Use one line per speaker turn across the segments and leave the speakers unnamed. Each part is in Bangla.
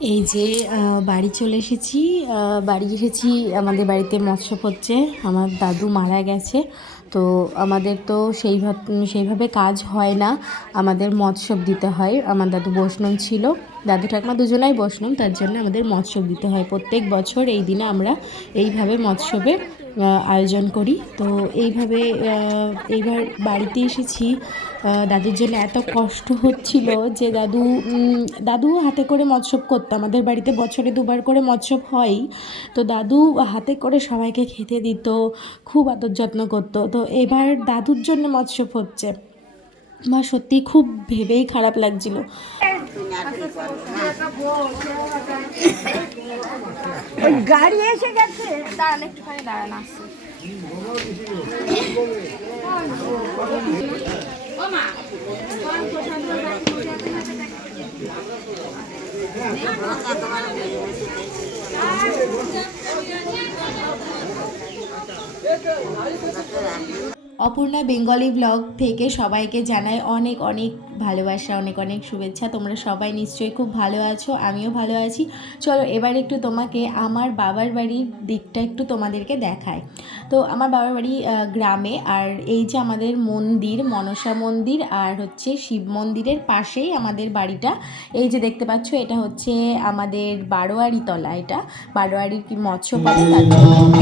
এই যে বাড়ি চলে এসেছি। বাড়ি এসেছি আমাদের বাড়িতে মৎস্য হচ্ছে। আমার দাদু মারা গেছে। তো আমাদের তো সেইভাবে সেইভাবে কাজ হয় না। আমাদের মৎস্যব দিতে হয়। আমার দাদু বৈষ্ণব ছিল। দাদু ঠাকমা দুজনাই বৈষ্ণব। তার জন্য আমাদের মৎস্যব দিতে হয়। প্রত্যেক বছর এই দিনে আমরা এইভাবে মৎস্যবের আহ, আয়োজন করি। তো এইভাবে এইবার বাড়িতে এসেছি। দাদুর জন্য এত কষ্ট হচ্ছিল যে দাদু দাদু হাতে করে মৎসব করতো। আমাদের বাড়িতে বছরে দুবার করে মৎসব হয়। তো দাদু হাতে করে সবাইকে খেতে দিত, খুব আদর যত্ন করতো। তো এবার দাদুর জন্য মৎসব হচ্ছে। আমার সত্যি খুব ভেবেই খারাপ লাগছিল।
গাড়ি এসে গেছে?
দাঁড়ান একটুখানি দাঁড়ান আসছে।
অপূর্ণা বেঙ্গলি ব্লগ থেকে সবাইকে জানাই অনেক অনেক ভালোবাসা, অনেক অনেক শুভেচ্ছা। তোমরা সবাই নিশ্চয়ই খুব ভালো আছো, আমিও ভালো আছি। চলো এবার একটু তোমাকে আমার বাবার বাড়ির দিকটা একটু তোমাদেরকে দেখায় তো আমার বাবার বাড়ি গ্রামে আর এই যে আমাদের মন্দির, মনসা মন্দির আর হচ্ছে শিব মন্দিরের পাশেই আমাদের বাড়িটা। এই যে দেখতে পাচ্ছ, এটা হচ্ছে আমাদের বারোয়ারি তলা এটা। বারোয়ারির কি মৎস্য তার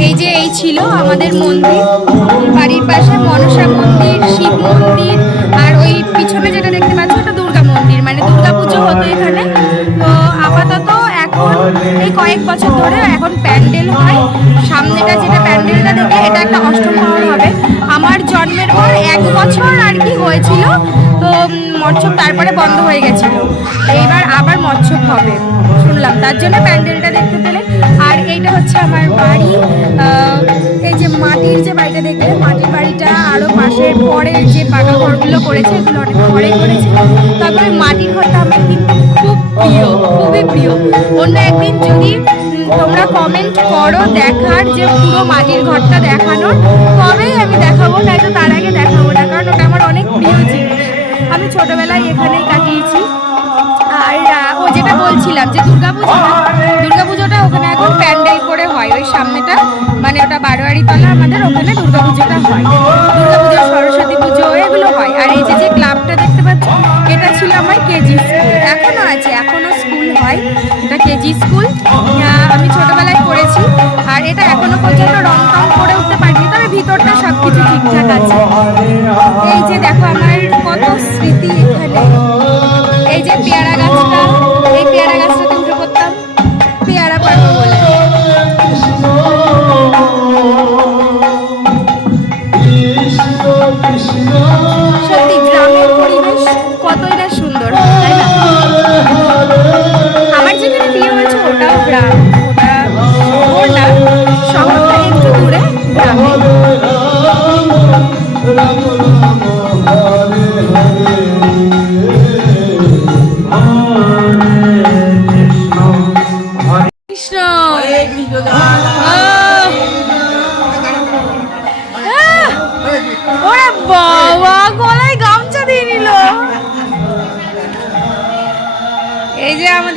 এই যে এই ছিল আমাদের মন্দির। বাড়ির পাশে মনসা মন্দির, শিব মন্দির, আর ওই পিছনে যেটা দেখতে পাচ্ছি ওটা দুর্গা মন্দির মানে দুর্গা পুজো হতো এখানে। তো আপাতত এখন এই কয়েক বছর ধরে এখন প্যান্ডেল হয়। সামনেটা যেটা প্যান্ডেলটা দেখে এটা একটা অষ্টম হবে। উম, মৎস্য তারপরে বন্ধ হয়ে গেছিল। এইবার আবার মৎস্য হবে। শুনলাম। তার জন্য প্যান্ডেলটা দেখতে পেলে। আর এইটা হচ্ছে আমার বাড়ি। এই যে মাটির যে বাড়িটা দেখলে মাটির বাড়িটা আরও পাশের পরের যে পাকা ঘরগুলো করেছে এগুলো অনেক পরে করেছে। তারপরে মাটির ঘরটা আমার কিন্তু খুব প্রিয় খুবই প্রিয়। অন্য একদিন যদি তোমরা কমেন্ট করো দেখার যে পুরো মাটির ঘরটা দেখানোর তবেই আমি দেখাবো নয়তো তার আগে দেখাবো না কারণ ওটা আমার অনেক প্রিয় জিনিস আমি ছোটবেলায় এখানেই কাটিয়েছি। আর ও যেটা বলছিলাম যে দুর্গাপুজোটা দুর্গাপুজোটা ওখানে এখন প্যান্ডেল করে হয়। ওই সামনেটা মানে ওটা বারোয়ারি তলা আমাদের, ওখানে দুর্গাপুজোটা হয়। দুর্গাপুজো, সরস্বতী পুজো, এগুলো হয়। আর এই যে যে ক্লাবটা দেখতে পাচ্ছি, এটা ছিল আমার কেজি স্কুল। এখনও আছে, এখনও স্কুল হয়। এটা কেজি স্কুল। আমি ছোটবেলায় পড়েছি। আর এটা এখনও পর্যন্ত রং ভিতরটা সবকিছু ঠিকঠাক আছে। এই যে দেখো আমার কত স্মৃতি এখানে। এই যে পেয়ারা গাছটা।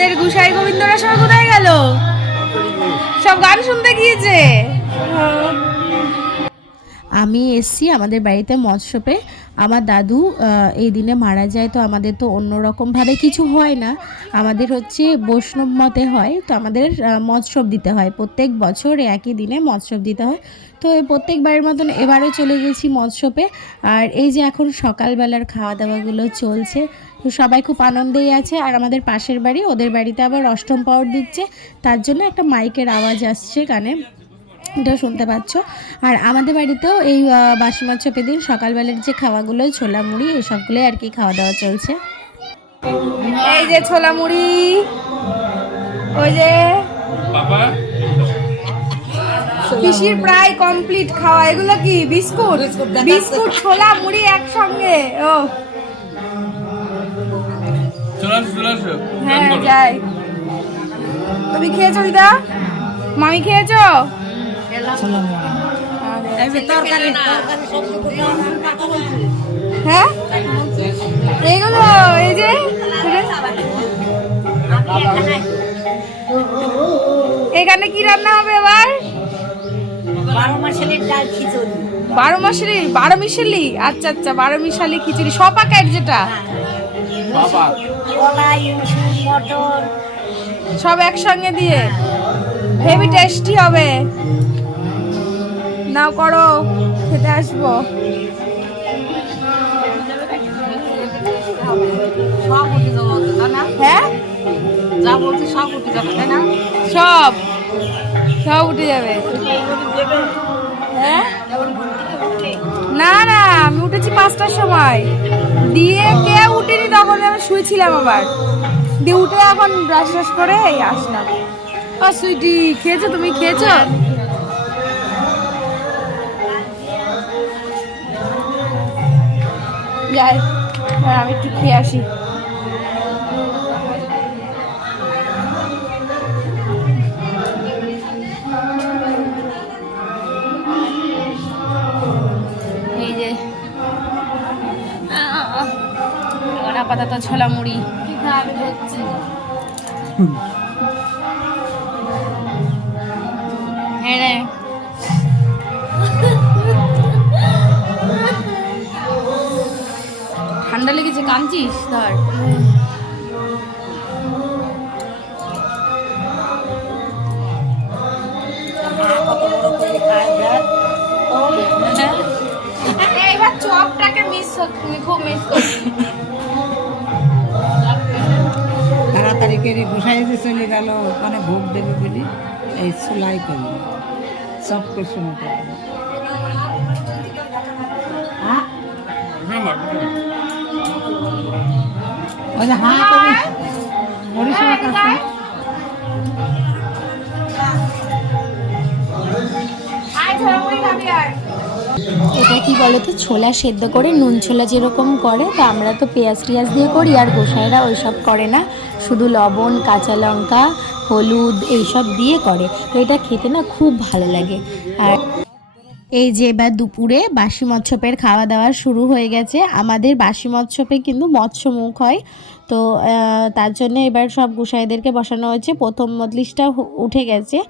আমাদের গুসাই গোবিন্দরা সব কোথায় গেল? সব গান শুনতে গিয়েছে?
আমি এসছি আমাদের বাড়িতে মৎস্যপে। আমার দাদু এই দিনে মারা যায় তো আমাদের তো অন্যরকমভাবে কিছু হয় না। আমাদের হচ্ছে বৈষ্ণব মতে হয় তো আমাদের আহ, মৎস্যব দিতে হয়। প্রত্যেক বছর একই দিনে মৎস্যব দিতে হয়। তো প্রত্যেকবারের মতন এবারও চলে গেছি মৎস্যপে। আর এই যে এখন সকালবেলার খাওয়া দাওয়াগুলো চলছে তো সবাই খুব আনন্দেই আছে। আর আমাদের পাশের বাড়ি ওদের বাড়িতে আবার অষ্টম পাওয়ার দিচ্ছে। তার জন্য একটা মাইকের আওয়াজ আসছে কানে। এটা শুনতে পাচ্ছ। আর আমাদের বাড়িতেও এই বাসি মাছ চেপে দিন সকালবেলার যে খাওয়াগুলো ছোলা মুড়ি এসবগুলোই আর কি খাওয়া দাওয়া চলছে।
এই যে ছোলা মুড়ি ওই যে পিসির প্রায় কমপ্লিট খাওয়া। এগুলো কি বিস্কুট? বিস্কুট ছোলা মুড়ি একসঙ্গে? ও। হ্যাঁ যাই। তুমি খেয়েছো দিদা? মামি খেয়েছো? হ্যাঁ? এইগুলো এই যে এখানে কি রান্না হবে এবার?
বারো মাসের
বারো মিশালি? আচ্ছা আচ্ছা বারো মিশালি খিচুড়ি। স প্যাকেট যেটা? সব একসঙ্গে দিয়ে? হেভি টেস্টি হবে। নাও করো খেতে আসব।
সব উঠে যাব তাই না?
হ্যাঁ?
সব উঠে যাবে তাই না?
সব সব উঠে যাবে। হ্যাঁ? না না আমি উঠেছি পাঁচটার সময়। দিয়ে কে উঠিনি তখন আমি শুয়েছিলাম আবার। দিয়ে উঠে এখন ব্রাশ ট্রাশ করে আসলাম। ও সুইটি খেয়েছো তুমি? খেয়েছো? যাই আমি একটু খেয়ে আসি। এই যে এখন আপাতত ছোলা মুড়ি। হ্যাঁ ঠান্ডা লেগেছে কাঁদছিস? ধর। এইবার চপটাকে মিস খুব মিস করছি।
তাড়াতাড়ি করে গুছাই দিয়ে চলে গেল ওখানে ভোগ দেবে বলে এই সেলাই করল। সব কিছু মতো ওই
এটা কি বলতো ছোলা সেদ্ধ করে নুন ছোলা যেরকম করে তো আমরা তো পেঁয়াজ টিয়াজ দিয়ে করি আর গোসাইরা ওইসব করে না। শুধু লবণ কাঁচা লঙ্কা হলুদ এইসব দিয়ে করে। তো এটা খেতে না খুব ভালো লাগে। আর এই যে এবার দুপুরে বাসি মৎস্যপের খাওয়া দাওয়া শুরু হয়ে গেছে। আমাদের বাসি মৎস্যপে কিন্তু মৎস্য মুখ হয়। তো তার জন্য এবার সব গোসাইদেরকে বসানো হয়েছে। প্রথম মজলিসটা হু- উঠে গেছে।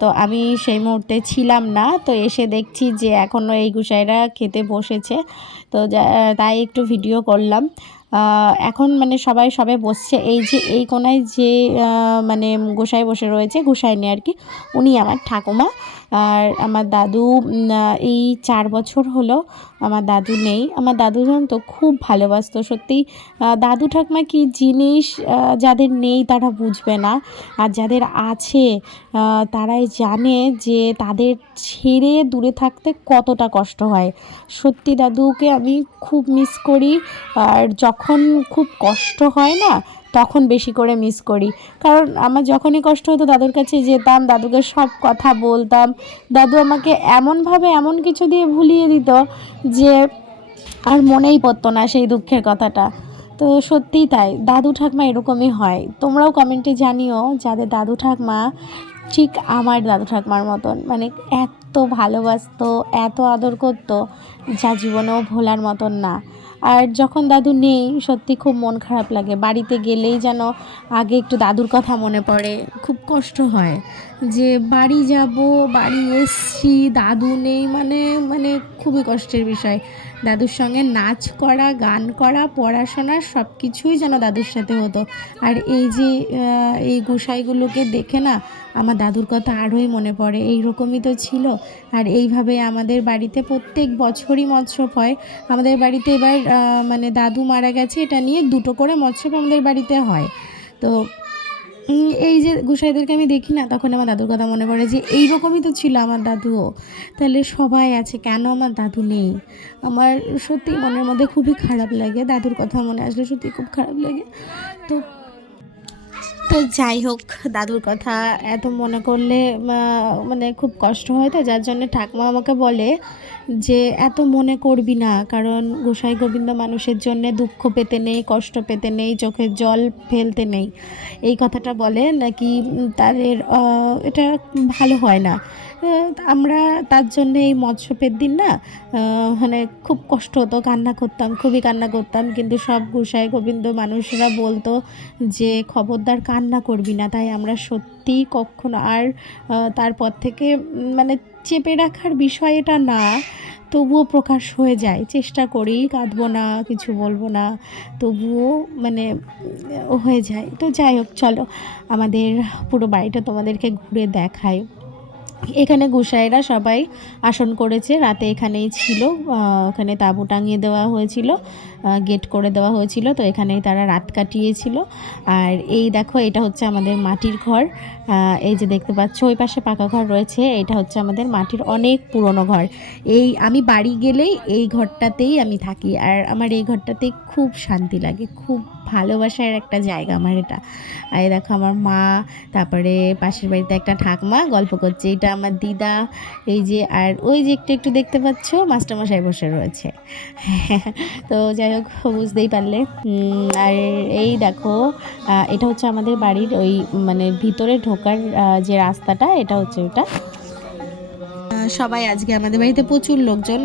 তো আমি সেই মুহূর্তে ছিলাম না। তো এসে দেখছি যে এখনও এই গোসাইরা খেতে বসেছে। তো তাই একটু ভিডিও করলাম। এখন মানে সবাই, সবে বসছে। এই যে, এই কোনায় যে মানে গোসাই বসে রয়েছে, গোসাইনি আর কি, উনি আমার ঠাকুমা। আর আমার দাদু এই চার বছর হলো আমার দাদু নেই। আমার দাদু তো খুব ভালোবাসতো, সত্যি। দাদু ঠাকুমা কি জিনিস যাদের নেই তারা বুঝবে না। আর যাদের আছে তারাই জানে যে তাদের ছেড়ে দূরে থাকতে কতটা কষ্ট হয়। সত্যি দাদুকে আমি খুব মিস করি। আর যখন খুব কষ্ট হয় না তখন বেশি করে মিস করি। কারণ আমার যখনই কষ্ট হতো দাদুর কাছে যেতাম, দাদুকে সব কথা বলতাম। দাদু আমাকে এমনভাবে এমন কিছু দিয়ে ভুলিয়ে দিত যে আর মনেই পড়তো না সেই দুঃখের কথাটা। তো সত্যিই তাই, দাদু ঠাকমা এরকমই হয়। তোমরাও কমেন্টে জানিও যাদের দাদু ঠাকমা, ঠিক আমার দাদু ঠাকমার মতন। মানে এত ভালোবাসতো, এত আদর করতো যা জীবনেও ভোলার মতন না। আর যখন দাদু নেই, সত্যি খুব মন খারাপ লাগে। বাড়িতে গেলেই যেন আগে একটু দাদুর কথা মনে পড়ে। খুব কষ্ট হয় যে বাড়ি যাব, বাড়ি এসছি, দাদু নেই মানে মানে খুবই কষ্টের বিষয়। দাদুর সঙ্গে নাচ করা, গান করা, পড়াশোনা সব কিছুই যেন দাদুর সাথে হতো। আর এই যে এই গোসাইগুলোকে দেখে না আমার দাদুর কথা আরোই মনে পড়ে। এই রকমই তো ছিল। আর এইভাবে আমাদের বাড়িতে প্রত্যেক বছরই মৎস্যপ হয়। আমাদের বাড়িতে এবার মানে দাদু মারা গেছে, এটা নিয়ে দুটো করে মৎস্যপ আমাদের বাড়িতে হয়। তো এই যে গোসাইদেরকে আমি দেখি না, তখন আমার দাদুর কথা মনে পড়ে যে এই রকমই তো ছিল আমার দাদুও। তাহলে সবাই আছে, কেন আমার দাদু নেই? আমার সত্যি মনের মধ্যে খুবই খারাপ লাগে, দাদুর কথা মনে আসলে সত্যি খুব খারাপ লাগে। তো তো যাই হোক, দাদুর কথা এত মনে করলে মানে খুব কষ্ট হয় তো। যার জন্য ঠাকুমা আমাকে বলে যে, এত মনে করবি না, কারণ গোসাই গোবিন্দ মানুষের জন্য দুঃখ পেতে নেই, কষ্ট পেতে নেই, চোখের জল ফেলতে নেই। এই কথাটা বলে নাকি তাদের এটা ভালো হয় না। আমরা তার জন্য এই মৎস্যপের দিন না মানে খুব কষ্ট হতো, কান্না করতাম, খুবই কান্না করতাম। কিন্তু সব গোসাই গোবিন্দ মানুষরা বলতো যে, খবরদার কান্না করবি না, তাই আমরা সত্যিই কখনো আর তারপর থেকে মানে চেপে রাখার বিষয় এটা না, তবুও প্রকাশ হয়ে যায়। চেষ্টা করি, কাঁদবো না, কিছু বলব না, তবুও মানে হয়ে যায়। তো যাই হোক, চলো, আমাদের পুরো বাড়িটা তোমাদেরকে ঘুরে দেখায় এখানে গোসাইরা সবাই আসন করেছে, রাতে এখানেই ছিল ওখানে তাঁবু টাঙিয়ে দেওয়া হয়েছিল। গেট করে দেওয়া হয়েছিল। তো এখানেই তারা রাত কাটিয়েছিল। আর এই দেখো, এটা হচ্ছে আমাদের মাটির ঘর। এই যে দেখতে পাচ্ছ, ওই পাশে পাকা ঘর রয়েছে। এটা হচ্ছে আমাদের মাটির অনেক পুরনো ঘর। এই আমি বাড়ি গেলেই এই ঘরটাতেই আমি থাকি। আর আমার এই ঘরটাতে খুব শান্তি লাগে। খুব ভালোবাসার একটা জায়গা আমার এটা। আর দেখো, আমার মা, তারপরে পাশের বাড়িতে একটা ঠাকমা, গল্প করছে। এটা আমার দিদা, এই যে, আর ওই যে একটু একটু দেখতে পাচ্ছ, মাস্টারমশাই বসে রয়েছে। তো যাই হোক, বুঝতেই পারলে। আর এই দেখো এটা হচ্ছে আমাদের বাড়ির ওই মানে ভিতরে ঢোকার যে রাস্তাটা, এটা হচ্ছে ওটা। সবাই আজকে আমাদের বাড়িতে প্রচুর লোকজন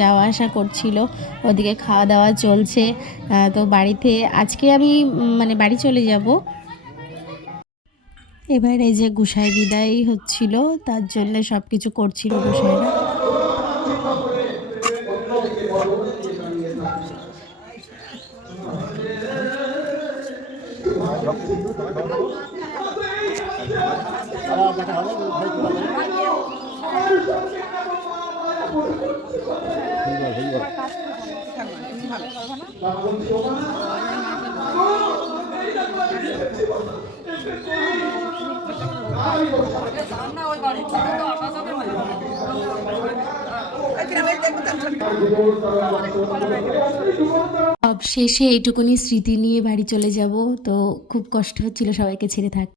যাওয়া আসা করছিল। ওদিকে খাওয়া দাওয়া চলছে। তো বাড়িতে, আজকে আমি মানে বাড়ি চলে যাব। এবার এই যে গুসাই বিদায় হচ্ছিল, তার জন্য সব কিছু করছিল গুসাইরা। সব শেষে এইটুকুনি স্মৃতি নিয়ে বাড়ি চলে যাব তো খুব কষ্ট হচ্ছিল সবাইকে ছেড়ে থাক